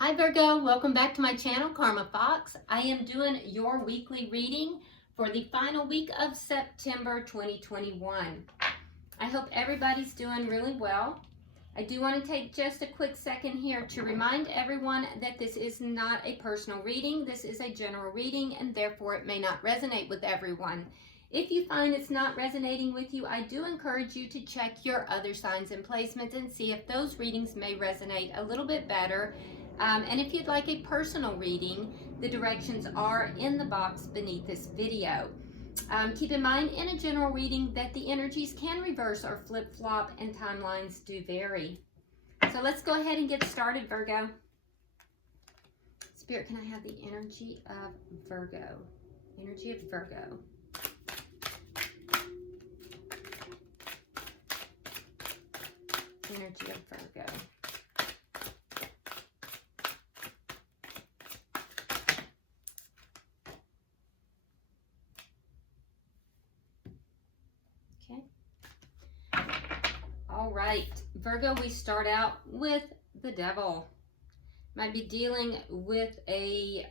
Hi Virgo, welcome back to my channel, Karma Fox. I am doing your weekly reading for the final week of September 2021. I hope everybody's doing really well. I do want to take just a quick second here to remind everyone that this is not a personal reading. This is a general reading and therefore it may not resonate with everyone. If you find it's not resonating with you, I do encourage you to check your other signs and placements and see if those readings may resonate a little bit better. And if you'd like a personal reading, the directions are in the box beneath this video. Keep in mind in a general reading that the energies can reverse or flip-flop and timelines do vary. So let's go ahead and get started, Virgo. Spirit, can I have the energy of Virgo? Energy of Virgo. Energy of Virgo. All right, Virgo, we start out with the devil. Might be dealing with a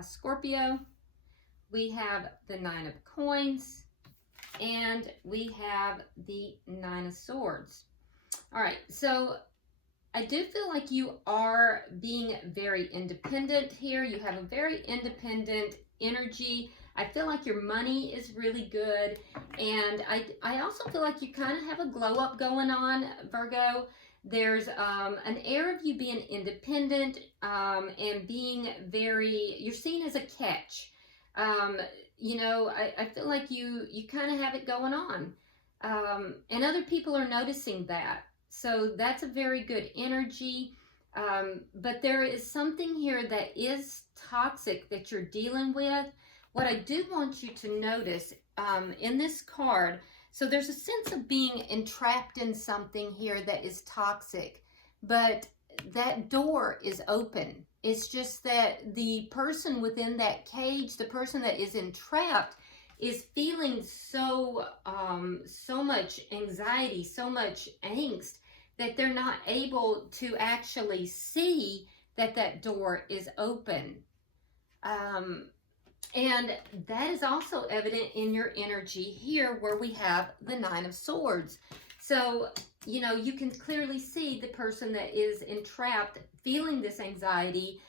Scorpio. We have the Nine of Coins, and we have the Nine of Swords. All right, so I do feel like you are being very independent here. You have a very independent energy. I feel like your money is really good, and I also feel like you kind of have a glow up going on, Virgo. There's an air of you being independent and being very, you're seen as a catch. You know, I feel like you kind of have it going on, and other people are noticing that. So that's a very good energy. But there is something here that is toxic that you're dealing with. What I do want you to notice in this card, so there's a sense of being entrapped in something here that is toxic, but that door is open. It's just that the person within that cage, the person that is entrapped, is feeling so much anxiety, so much angst, that they're not able to actually see that that door is open. And that is also evident in your energy here where we have the Nine of Swords. So, you know, you can clearly see the person that is entrapped, feeling this anxiety,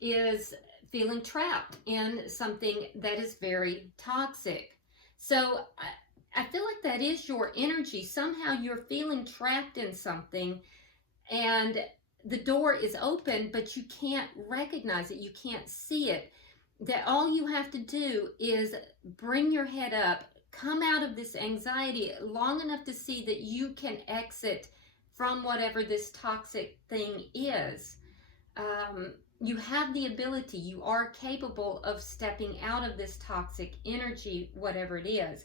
is feeling trapped in something that is very toxic. So I feel like that is your energy. Somehow you're feeling trapped in something and the door is open, but you can't recognize it. You can't see it. That all you have to do is bring your head up, come out of this anxiety long enough to see that you can exit from whatever this toxic thing is. You have the ability, you are capable of stepping out of this toxic energy, whatever it is.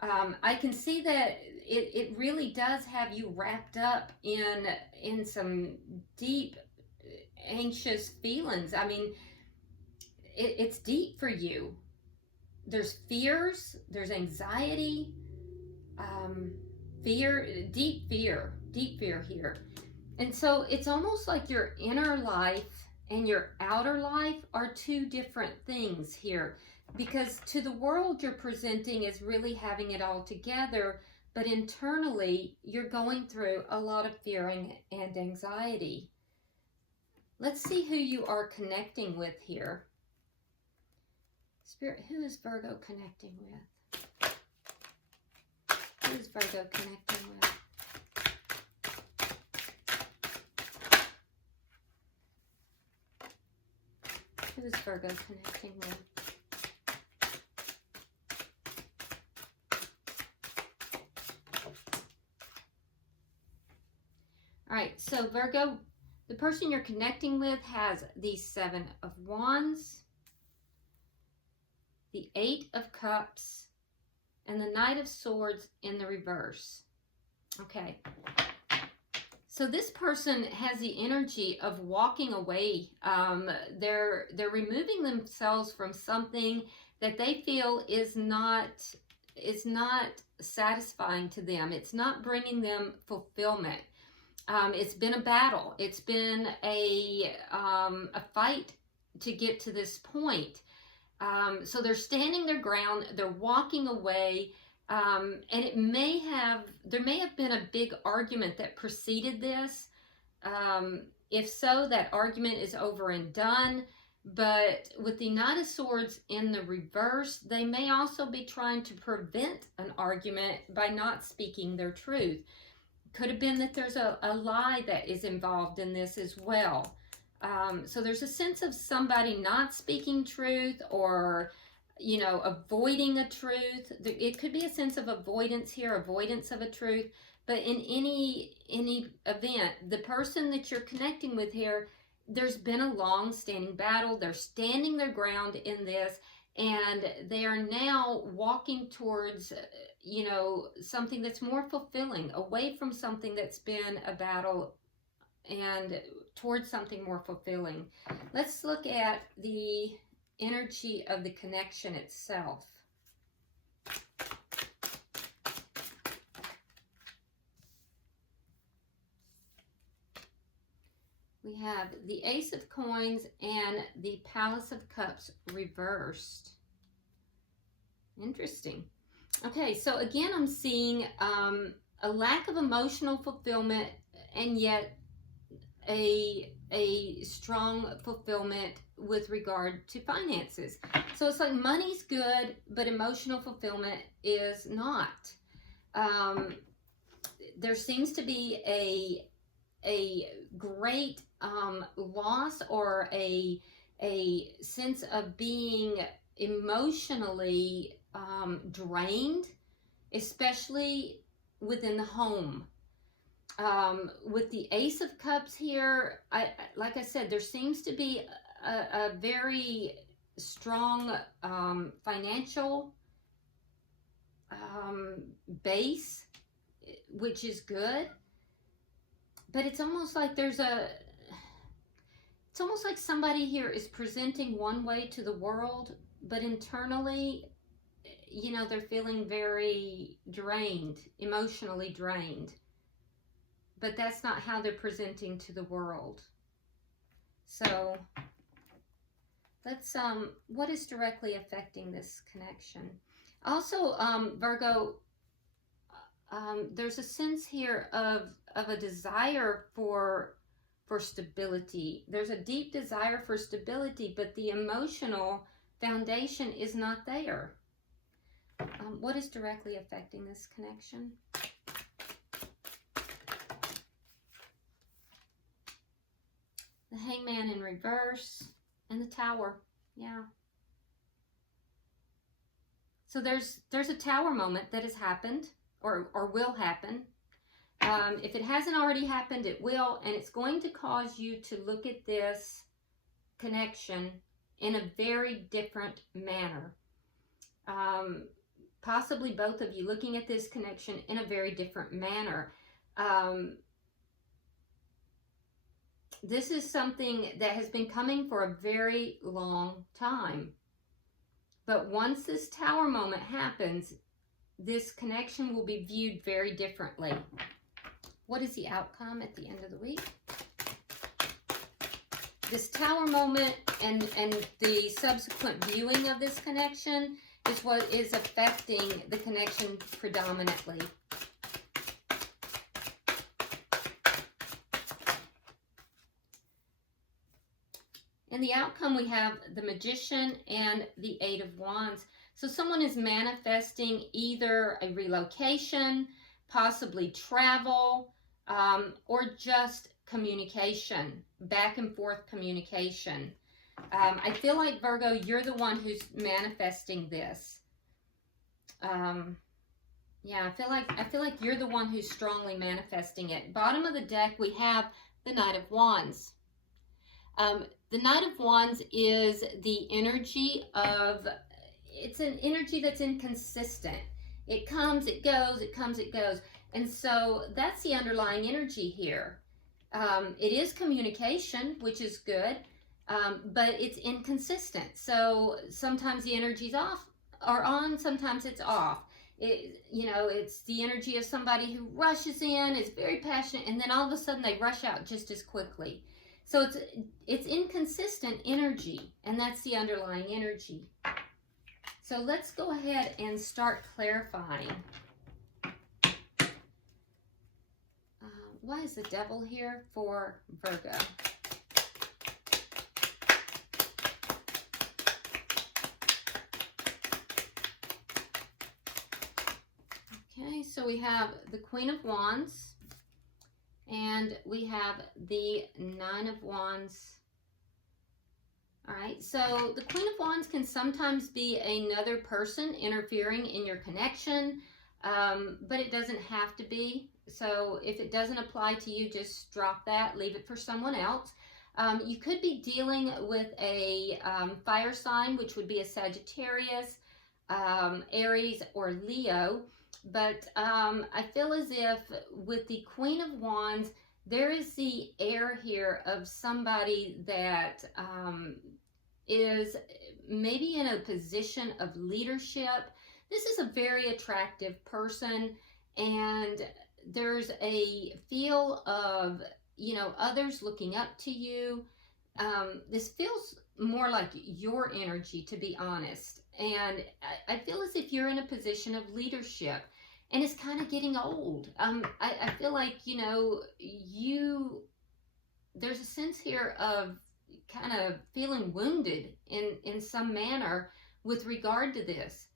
I can see that it really does have you wrapped up in some deep, anxious feelings. I mean, it's deep for you. There's fears, there's anxiety, fear, deep fear here. And so it's almost like your inner life and your outer life are two different things here, because to the world you're presenting as really having it all together, but internally you're going through a lot of fear and anxiety. Let's see who you are connecting with here. Spirit, who is Virgo connecting with? Who is Virgo connecting with? Who is Virgo connecting with? All right, so Virgo, the person you're connecting with has the Seven of Wands, the Eight of Cups, and the Knight of Swords in the reverse. Okay. So this person has the energy of walking away. They're removing themselves from something that they feel is not satisfying to them. It's not bringing them fulfillment. It's been a battle. It's been a fight to get to this point. So they're standing their ground. They're walking away. And there may have been a big argument that preceded this. If so, that argument is over and done. But with the Knight of Swords in the reverse, they may also be trying to prevent an argument by not speaking their truth. Could have been that there's a lie that is involved in this as well. So there's a sense of somebody not speaking truth, or, you know, avoiding a truth. It could be a sense of avoidance here, avoidance of a truth. But in any event, the person that you're connecting with here, there's been a long-standing battle. They're standing their ground in this, and they are now walking towards, you know, something that's more fulfilling, away from something that's been a battle and towards something more fulfilling. Let's look at the energy of the connection itself. We have the Ace of Coins and the Palace of Cups reversed. Interesting. Okay, so again, I'm seeing a lack of emotional fulfillment, and yet a strong fulfillment with regard to finances. So it's like money's good, but emotional fulfillment is not. There seems to be a great loss, or a sense of being emotionally drained, especially within the home. With the Ace of Cups here, like I said, there seems to be a very strong financial base, which is good. But it's almost like it's almost like somebody here is presenting one way to the world, but internally, you know, they're feeling very drained, emotionally drained. But that's not how they're presenting to the world. So let's, what is directly affecting this connection? Also, Virgo, there's a sense here of a desire for stability. There's a deep desire for stability, but the emotional foundation is not there. What is directly affecting this connection? The Hangman in reverse and the Tower. Yeah. So there's a Tower moment that has happened, or will happen. If it hasn't already happened, it will, and it's going to cause you to look at this connection in a very different manner. Possibly both of you looking at this connection in a very different manner. This is something that has been coming for a very long time. But once this Tower moment happens, this connection will be viewed very differently. What is the outcome at the end of the week? This Tower moment and the subsequent viewing of this connection is what is affecting the connection predominantly. In the outcome, we have the Magician and the Eight of Wands. So someone is manifesting either a relocation, possibly travel, or just communication, back and forth communication. I feel like, Virgo, you're the one who's manifesting this. Yeah, I feel like you're the one who's strongly manifesting it. Bottom of the deck, we have the Knight of Wands. The Knight of Wands is the energy of, it's an energy that's inconsistent. It comes, it goes, it comes, it goes. And so that's the underlying energy here. It is communication, which is good, but it's inconsistent. So sometimes the energy's off or on, sometimes it's off. you know, it's the energy of somebody who rushes in, is very passionate, and then all of a sudden they rush out just as quickly. So it's inconsistent energy, and that's the underlying energy. So let's go ahead and start clarifying. Why is the devil here for Virgo? Okay, so we have the Queen of Wands, and we have the Nine of Wands. All right, so the Queen of Wands can sometimes be another person interfering in your connection, but it doesn't have to be. So if it doesn't apply to you, just drop that, leave it for someone else. You could be dealing with a fire sign, which would be a Sagittarius, Aries, or Leo. But I feel as if with the Queen of Wands, there is the air here of somebody that is maybe in a position of leadership. This is a very attractive person, and there's a feel of, you know, others looking up to you. This feels more like your energy, to be honest. And I feel as if you're in a position of leadership, and it's kind of getting old. I feel like, you know, there's a sense here of kind of feeling wounded in some manner with regard to this.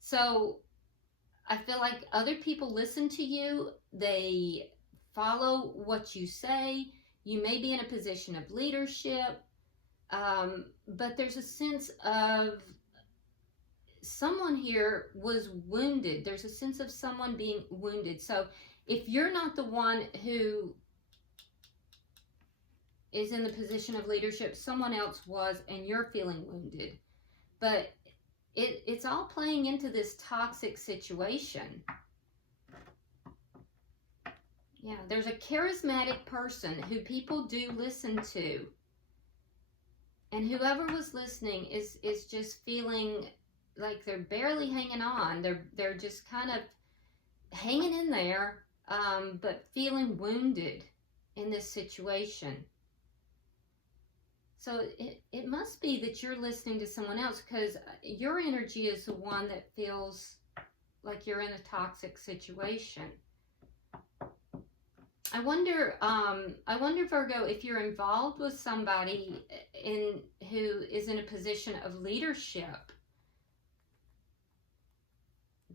So I feel like other people listen to you. They follow what you say. You may be in a position of leadership, but there's a sense of someone here was wounded. There's a sense of someone being wounded. So if you're not the one who is in the position of leadership, someone else was, and you're feeling wounded. But it's all playing into this toxic situation. Yeah, there's a charismatic person who people do listen to. And whoever was listening is just feeling like they're barely hanging on. They're just kind of hanging in there, but feeling wounded in this situation. So it must be that you're listening to someone else, because your energy is the one that feels like you're in a toxic situation. I wonder, Virgo, if you're involved with somebody who is in a position of leadership.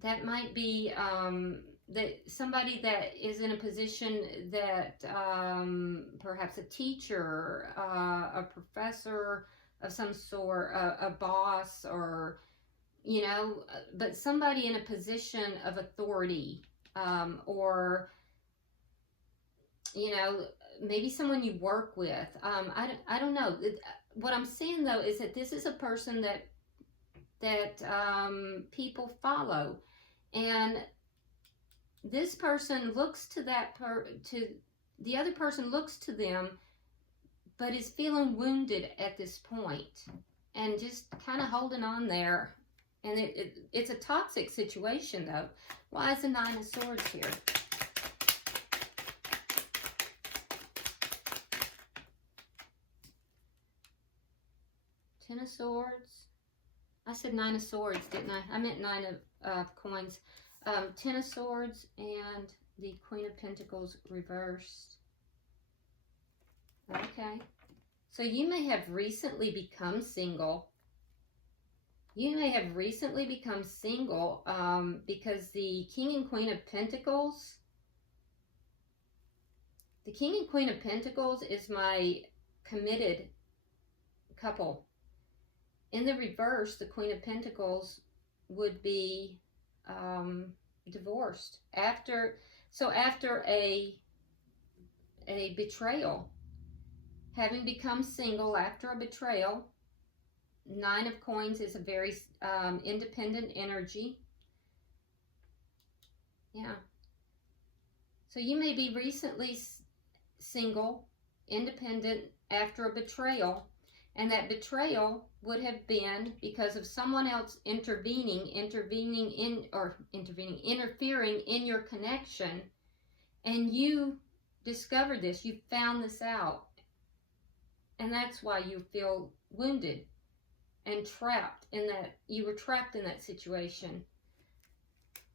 That might be that somebody that is in a position that perhaps a teacher, a professor of some sort, a boss, or, you know, but somebody in a position of authority, or, you know, maybe someone you work with. I don't know. What I'm saying though is that this is a person that people follow, and this person looks to the other person looks to them, but is feeling wounded at this point and just kind of holding on there. And it's a toxic situation though. Why is the Nine of Swords here? Ten of Swords. I said Nine of Swords, didn't I? I meant Nine of Coins. Ten of Swords and the Queen of Pentacles reversed. Okay. So you may have recently become single. You may have recently become single because the King and Queen of Pentacles, the King and Queen of Pentacles is my committed couple. In the reverse, the Queen of Pentacles would be divorced after a betrayal, having become single after a betrayal. Nine of Coins is a very independent energy. Yeah. So you may be recently single, independent after a betrayal, And that betrayal would have been because of someone else interfering in your connection. And you discovered this, you found this out. And that's why you feel wounded and trapped in that, you were trapped in that situation.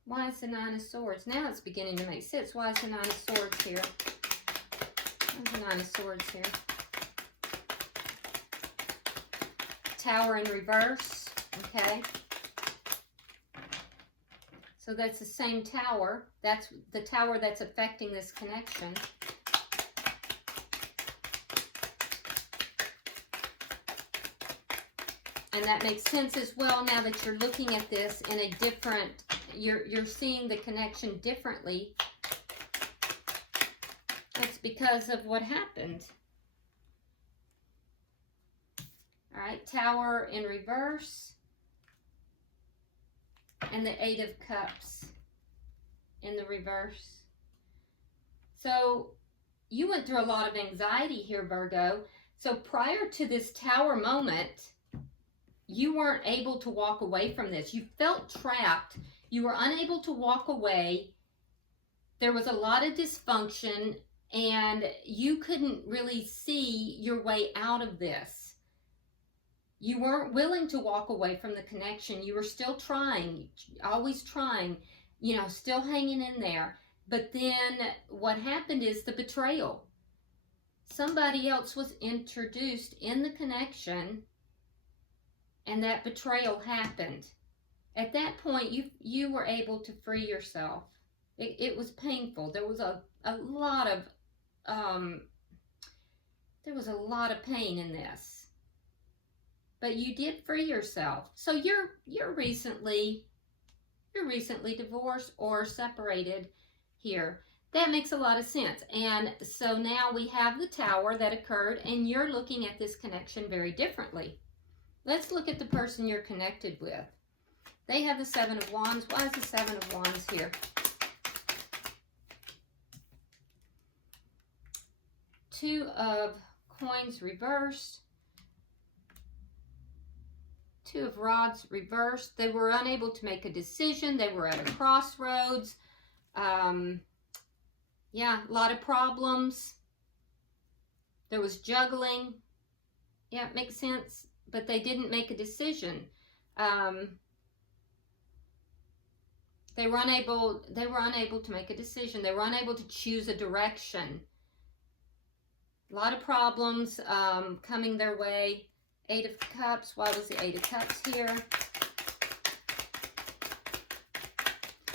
Why is the Nine of Swords? Now it's beginning to make sense. Why is the Nine of Swords here? Why is the Nine of Swords here? Tower in reverse, okay? So that's the same tower. That's the tower that's affecting this connection. And that makes sense as well now that you're looking at this in a different, you're seeing the connection differently. That's because of what happened. All right, Tower in reverse. And the Eight of Cups in the reverse. So you went through a lot of anxiety here, Virgo. So prior to this Tower moment, you weren't able to walk away from this. You felt trapped. You were unable to walk away. There was a lot of dysfunction, and you couldn't really see your way out of this. You weren't willing to walk away from the connection. You were still trying, always trying, you know, still hanging in there. But then what happened is the betrayal. Somebody else was introduced in the connection, and that betrayal happened. At that point, you were able to free yourself. It was painful. There was a lot of pain in this. But you did free yourself. So you're recently divorced or separated here. That makes a lot of sense. And so now we have the Tower that occurred, and you're looking at this connection very differently. Let's look at the person you're connected with. They have the Seven of Wands. Why is the Seven of Wands here? Two of Coins reversed. Two of Rods reversed. They were unable to make a decision. They were at a crossroads. Yeah, a lot of problems. There was juggling. Yeah, it makes sense. But they didn't make a decision. They were unable to make a decision. They were unable to choose a direction. A lot of problems coming their way. Eight of Cups. Why was the Eight of Cups here?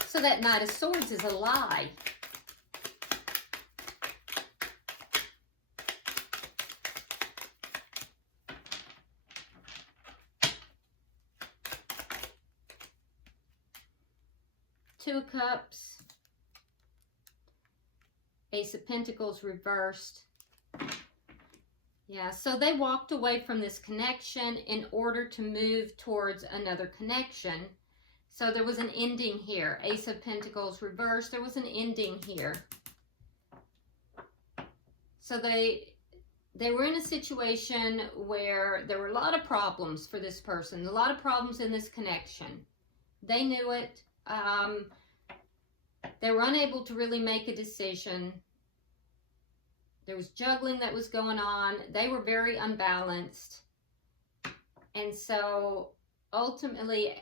So that Knight of Swords is a lie. Two of Cups. Ace of Pentacles reversed. Yeah, so they walked away from this connection in order to move towards another connection. So there was an ending here. Ace of Pentacles reversed. There was an ending here. So they were in a situation where there were a lot of problems for this person. A lot of problems in this connection. They knew it. They were unable to really make a decision. There was juggling that was going on. They were very unbalanced. And so ultimately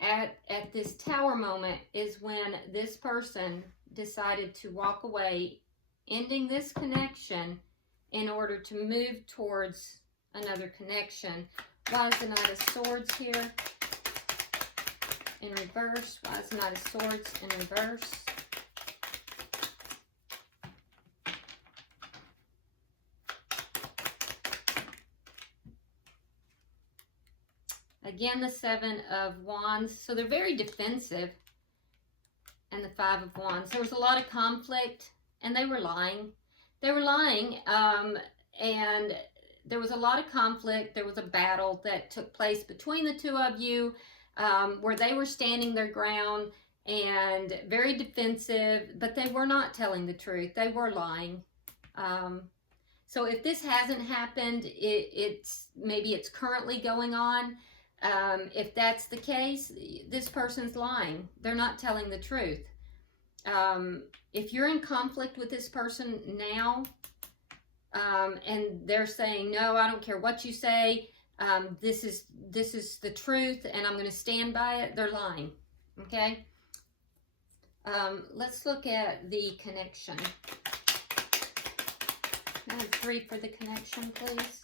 at this Tower moment is when this person decided to walk away, ending this connection in order to move towards another connection. Why is the Knight of Swords here in reverse? Why is the Knight of Swords in reverse? Again, the Seven of Wands. So they're very defensive. And the Five of Wands. There was a lot of conflict, and they were lying. They were lying, and there was a lot of conflict. There was a battle that took place between the two of you, where they were standing their ground and very defensive, but they were not telling the truth. They were lying. So if this hasn't happened, maybe it's currently going on. If that's the case, this person's lying. They're not telling the truth. If you're in conflict with this person now, and they're saying, no, I don't care what you say, this is the truth, and I'm going to stand by it, they're lying. Okay? Let's look at the connection. I have 3 for the connection, please.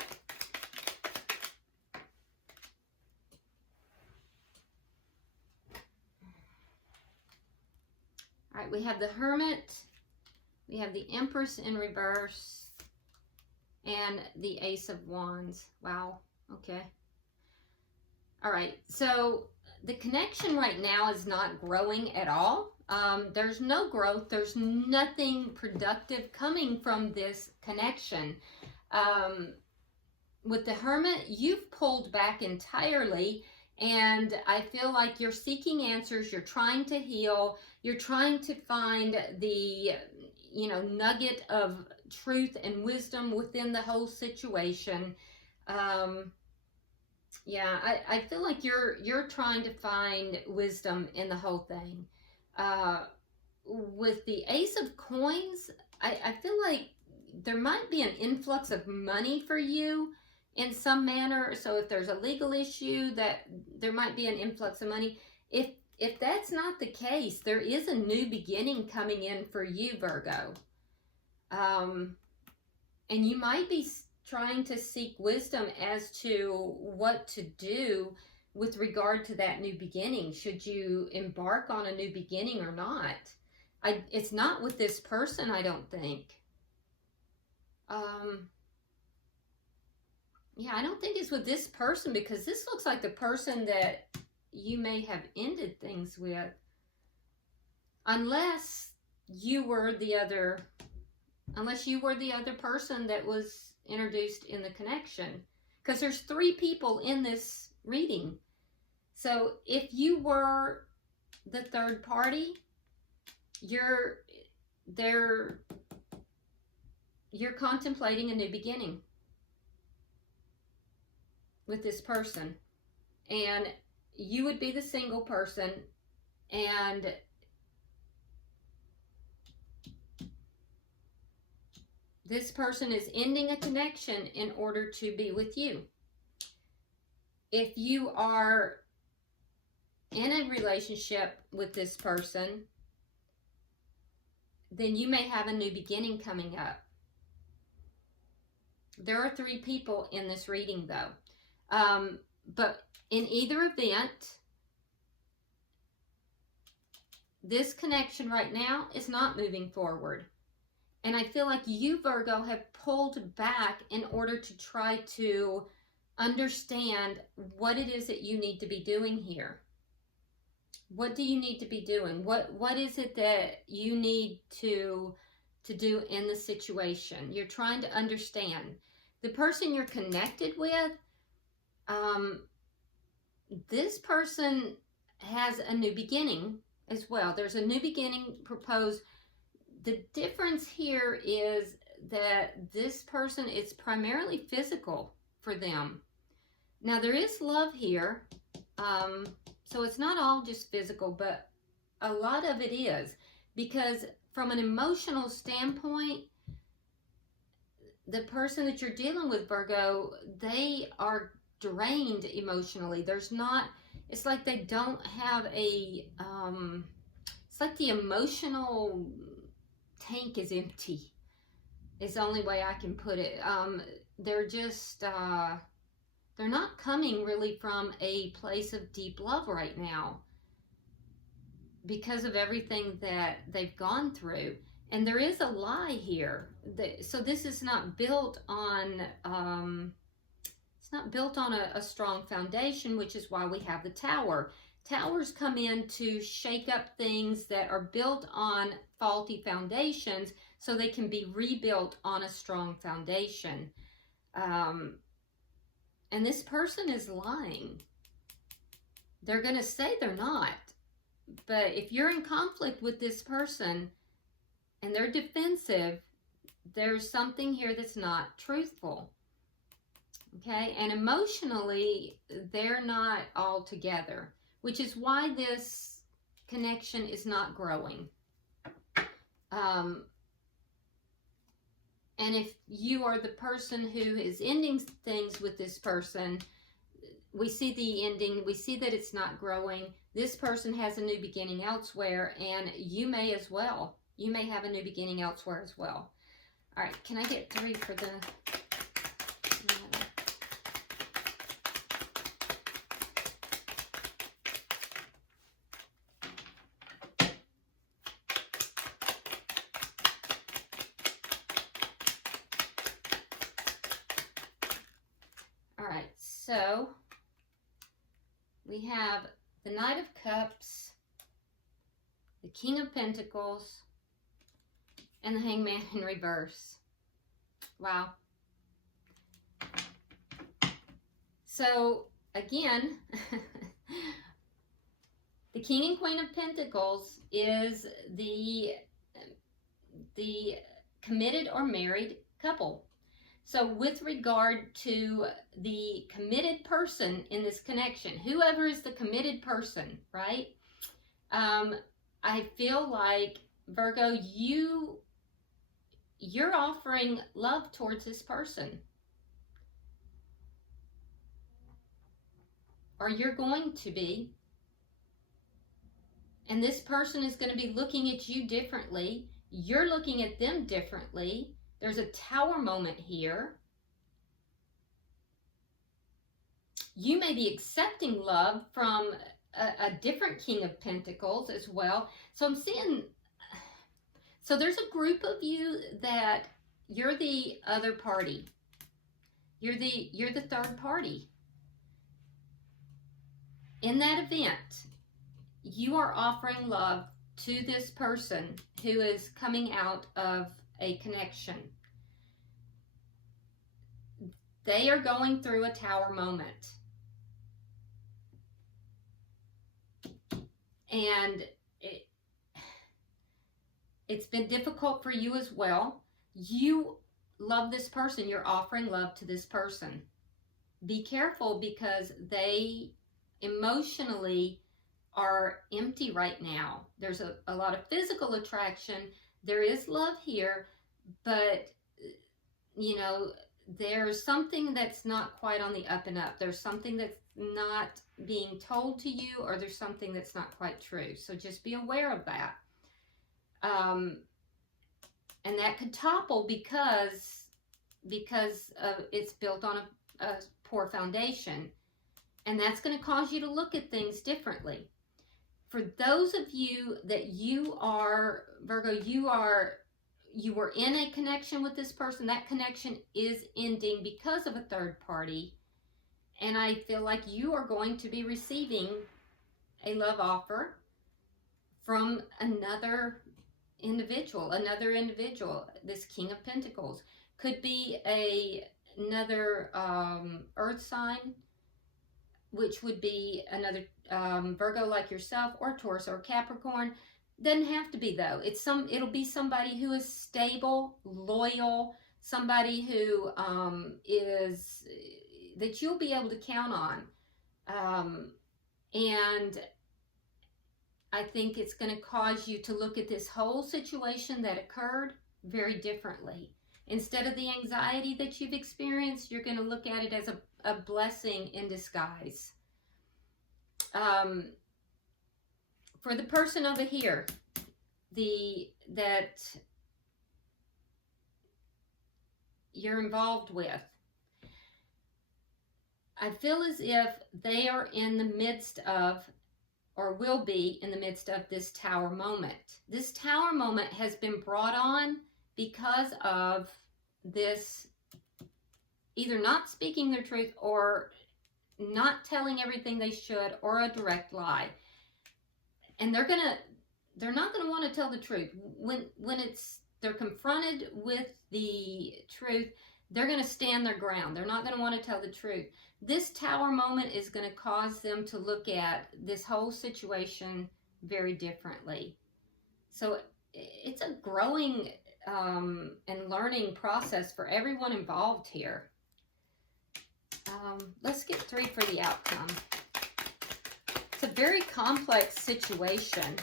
All right, we have the Hermit, we have the Empress in reverse, and the Ace of Wands. Wow, okay. All right, so the connection right now is not growing at all. There's no growth. There's nothing productive coming from this connection. With the Hermit, you've pulled back entirely, and I feel like you're seeking answers. You're trying to heal. You're trying to find the, nugget of truth and wisdom within the whole situation. Yeah, I feel like you're trying to find wisdom in the whole thing. With the Ace of Coins, I feel like there might be an influx of money for you in some manner. So if there's a legal issue, that there might be an influx of money. If that's not the case, there is a new beginning coming in for you, Virgo. And you might be trying to seek wisdom as to what to do with regard to that new beginning. Should you embark on a new beginning or not? It's not with this person, I don't think. Yeah, I don't think it's with this person, because this looks like the person that you may have ended things with. Unless you were the other person that was introduced in the connection. Because there's 3 people in this reading. So if you were the third party, you're contemplating a new beginning with this person, and you would be the single person, and this person is ending a connection in order to be with you. If you are in a relationship with this person, then you may have a new beginning coming up. There are 3 people in this reading, though. But in either event, this connection right now is not moving forward. And I feel like you, Virgo, have pulled back in order to try to understand what it is that you need to be doing here. What do you need to be doing? What is it that you need to do in the situation? You're trying to understand. The person you're connected with, this person has a new beginning as well. There's a new beginning proposed. The difference here is that this person, it's primarily physical for them. Now, there is love here. So it's not all just physical, but a lot of it is. Because from an emotional standpoint, the person that you're dealing with, Virgo, they are drained emotionally. It's like they don't have it's like the emotional tank is empty, is the only way I can put it. They're just, they're not coming really from a place of deep love right now because of everything that they've gone through. And there is a lie here. So this is not built on, it's not built on a strong foundation, which is why we have the Tower. Towers come in to shake up things that are built on faulty foundations so they can be rebuilt on a strong foundation. And this person is lying. They're going to say they're not. But if you're in conflict with this person and they're defensive, there's something here that's not truthful. Okay, and emotionally, they're not all together, which is why this connection is not growing. And if you are the person who is ending things with this person, we see the ending, we see that it's not growing. This person has a new beginning elsewhere, and you may as well. You may have a new beginning elsewhere as well. All right, can I get 3 for the... All right, so we have the Knight of Cups, the King of Pentacles, and the Hangman in reverse. Wow. So, again, the King and Queen of Pentacles is the committed or married couple. So with regard to the committed person in this connection, whoever is the committed person, right? I feel like, Virgo, you're offering love towards this person. Or you're going to be. And this person is going to be looking at you differently. You're looking at them differently. There's a Tower moment here. You may be accepting love from a different King of Pentacles as well. So I'm seeing, so there's a group of you that you're the other party. You're the third party. In that event, you are offering love to this person who is coming out of a connection. They are going through a Tower moment. And it's been difficult for you as well. You love this person. You're offering love to this person. Be careful, because they emotionally are empty right now. There's a lot of physical attraction. There is love here, but, you know, there's something that's not quite on the up and up. There's something that's not being told to you, or there's something that's not quite true. So just be aware of that. And that could topple because it's built on a poor foundation. And that's going to cause you to look at things differently. For those of you that you are, Virgo, you were in a connection with this person, that connection is ending because of a third party. And I feel like you are going to be receiving a love offer from another individual, this King of Pentacles. Could be another earth sign, which would be another Virgo like yourself, or Taurus or Capricorn. Doesn't have to be, though. It'll be somebody who is stable, loyal, somebody who is that you'll be able to count on. And I think it's going to cause you to look at this whole situation that occurred very differently. Instead of the anxiety that you've experienced, you're going to look at it as a blessing in disguise. For the person over here, that you're involved with, I feel as if they are in the midst of, or will be in the midst of, this Tower moment. This Tower moment has been brought on because of this, either not speaking their truth, or not telling everything they should, or a direct lie. And they're not gonna want to tell the truth. When they're confronted with the truth, they're gonna stand their ground. They're not gonna want to tell the truth. This Tower moment is gonna cause them to look at this whole situation very differently. So it's a growing and learning process for everyone involved here. Let's get 3 for the outcome. It's a very complex situation.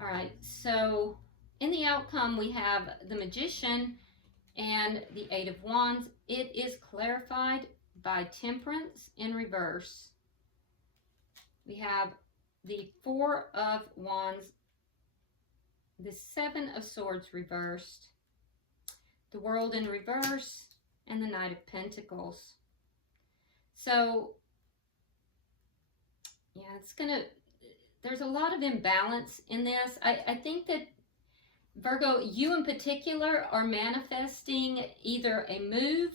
All right, so in the outcome, we have the Magician and the 8 of Wands. It is clarified by Temperance in reverse. We have the 4 of Wands, the 7 of Swords reversed, the World in reverse, and the Knight of Pentacles. So, yeah, there's a lot of imbalance in this. I think that, Virgo, you in particular are manifesting either a move,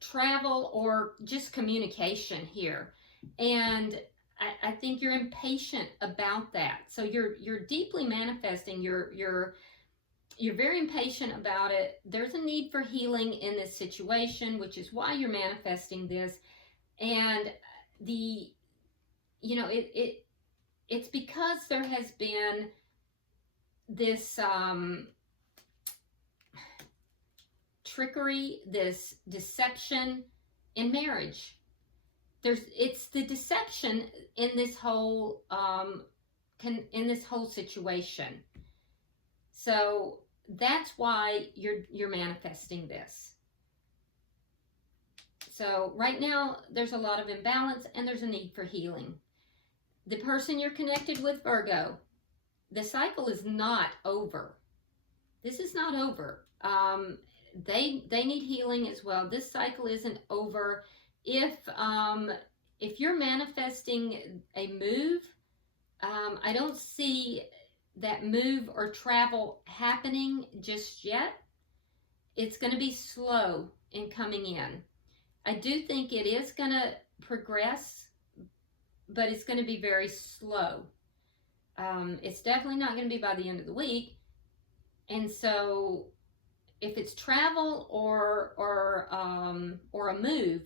travel, or just communication here. And I think you're impatient about that. So you're deeply manifesting. You're very impatient about it. There's a need for healing in this situation, which is why you're manifesting this. And it's because there has been this trickery, this deception in marriage. It's the deception in this whole situation. So that's why you're manifesting this. So right now there's a lot of imbalance and there's a need for healing. The person you're connected with, Virgo, the cycle is not over. This is not over. They need healing as well. This cycle isn't over. If you're manifesting a move, I don't see that move or travel happening just yet. It's going to be slow in coming in. I do think it is going to progress, but it's going to be very slow. It's definitely not going to be by the end of the week. And so if it's travel or a move,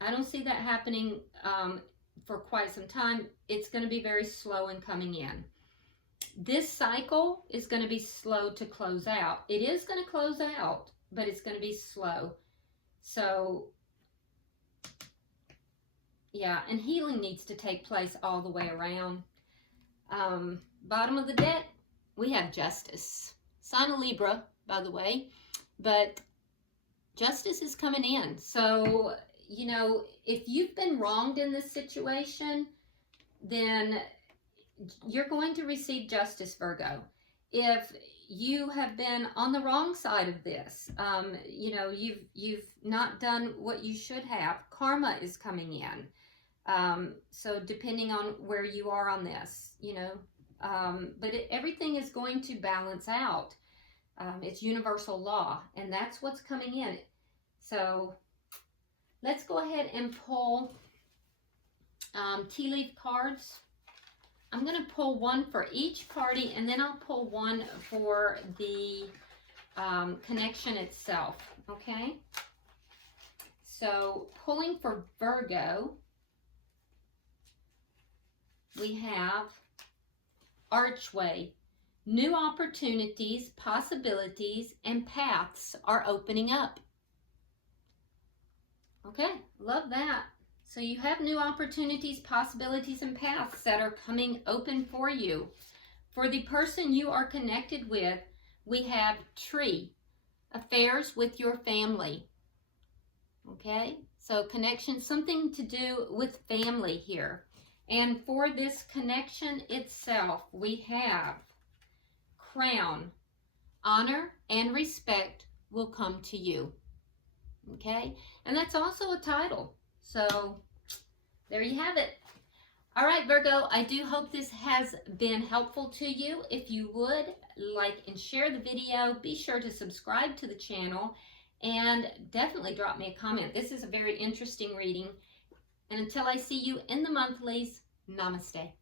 I don't see that happening for quite some time. It's going to be very slow in coming in. This cycle is going to be slow to close out. It is going to close out, but it's going to be slow. So, yeah, and healing needs to take place all the way around. Bottom of the deck, we have Justice. Sign of Libra, by the way, but Justice is coming in. So, you know, if you've been wronged in this situation, then you're going to receive justice, Virgo. If you have been on the wrong side of this, you know, you've not done what you should have, karma is coming in. So depending on where you are on this, you know, but everything is going to balance out. It's universal law, and that's what's coming in. So let's go ahead and pull tea leaf cards. I'm going to pull one for each party, and then I'll pull one for the connection itself, okay? So pulling for Virgo, we have Archway. New opportunities, possibilities, and paths are opening up. Okay, love that. So you have new opportunities, possibilities, and paths that are coming open for you. For the person you are connected with, we have Tree, affairs with your family. Okay, so connection, something to do with family here. And for this connection itself, we have Crown, honor and respect will come to you. Okay, and that's also a title. So there you have it. All right, Virgo, I do hope this has been helpful to you. If you would like and share the video, be sure to subscribe to the channel and definitely drop me a comment. This is a very interesting reading. And until I see you in the monthlies, namaste.